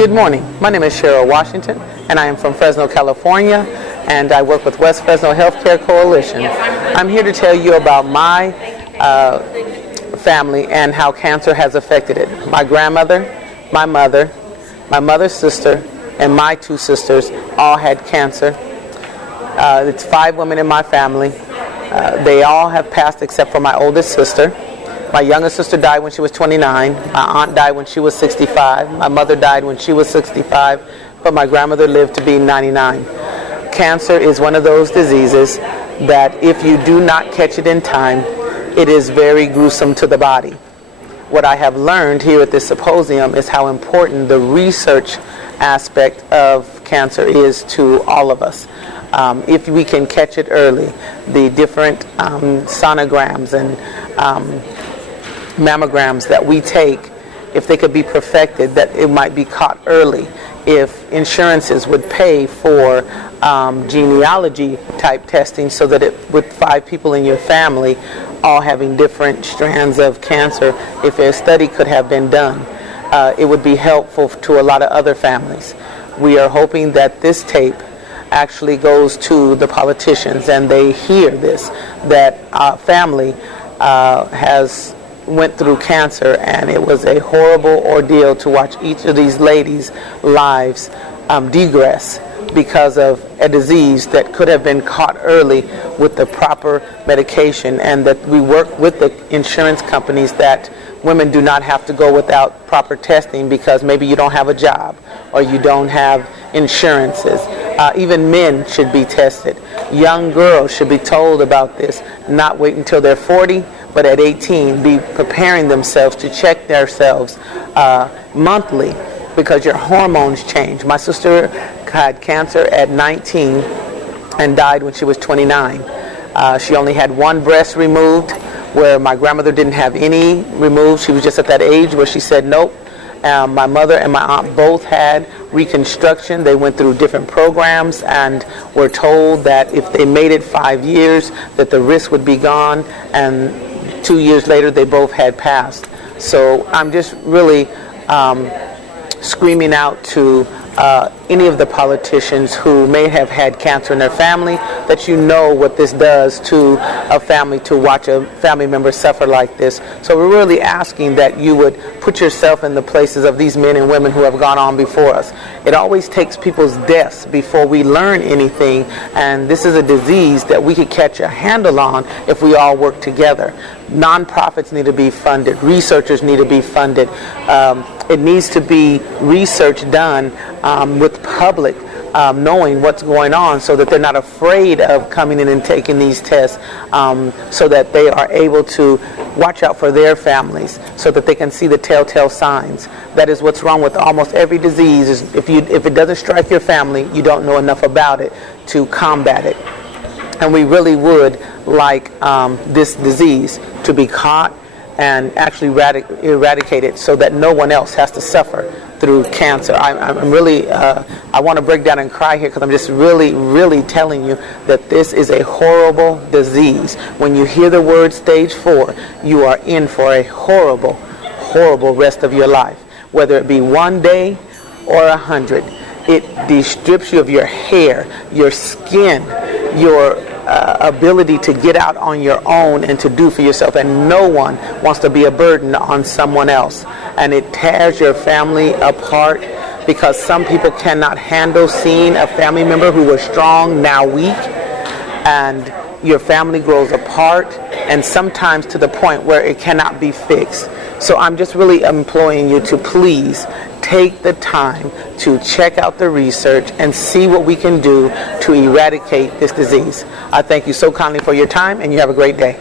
Good morning. My name is Cheryl Washington, and I am from Fresno, California, and I work with West Fresno Healthcare Coalition. I'm here to tell you about my family and how cancer has affected it. My grandmother, my mother's sister, and my two sisters all had cancer. It's 5 women in my family. They all have passed except for my oldest sister. My youngest sister died when she was 29. My aunt died when she was 65. My mother died when she was 65, but my grandmother lived to be 99. Cancer is one of those diseases that if you do not catch it in time, it is very gruesome to the body. What I have learned here at this symposium is how important the research aspect of cancer is to all of us. If we can catch it early, the different sonograms and mammograms that we take, if they could be perfected, that it might be caught early. If insurances would pay for genealogy type testing so that with 5 people in your family all having different strands of cancer, if a study could have been done, it would be helpful to a lot of other families. We are hoping that this tape actually goes to the politicians and they hear this, that our family has went through cancer, and it was a horrible ordeal to watch each of these ladies' lives degress because of a disease that could have been caught early with the proper medication, and that we work with the insurance companies that women do not have to go without proper testing because maybe you don't have a job or you don't have insurances. Even men should be tested. Young girls should be told about this, not wait until they're 40, but at 18 be preparing themselves to check themselves monthly because your hormones change. My sister had cancer at 19 and died when she was 29. She only had 1 breast removed, where my grandmother didn't have any removed. She was just at that age where she said nope. My mother and my aunt both had reconstruction. They went through different programs and were told that if they made it 5 years that the risk would be gone, and 2 years later they both had passed. So I'm just really screaming out to any of the politicians who may have had cancer in their family, that you know what this does to a family, to watch a family member suffer like this. So we're really asking that you would put yourself in the places of these men and women who have gone on before us. It always takes people's deaths before we learn anything, and this is a disease that we could catch a handle on if we all work together. Nonprofits need to be funded. Researchers need to be funded. It needs to be research done with public knowing what's going on, so that they're not afraid of coming in and taking these tests, so that they are able to watch out for their families, so that they can see the telltale signs. That is what's wrong with almost every disease. Is if it doesn't strike your family, you don't know enough about it to combat it. And we really would like this disease to be caught and actually eradicated so that no one else has to suffer through cancer. I'm really, I want to break down and cry here because I'm just really telling you that this is a horrible disease. When you hear the word stage 4, you are in for a horrible rest of your life. Whether it be 1 day or 100, it strips you of your hair, your skin, your ability to get out on your own and to do for yourself, and no one wants to be a burden on someone else. And it tears your family apart because some people cannot handle seeing a family member who was strong now weak, and your family grows apart, and sometimes to the point where it cannot be fixed. So I'm just really imploring you to please take the time to check out the research and see what we can do to eradicate this disease. I thank you so kindly for your time, and you have a great day.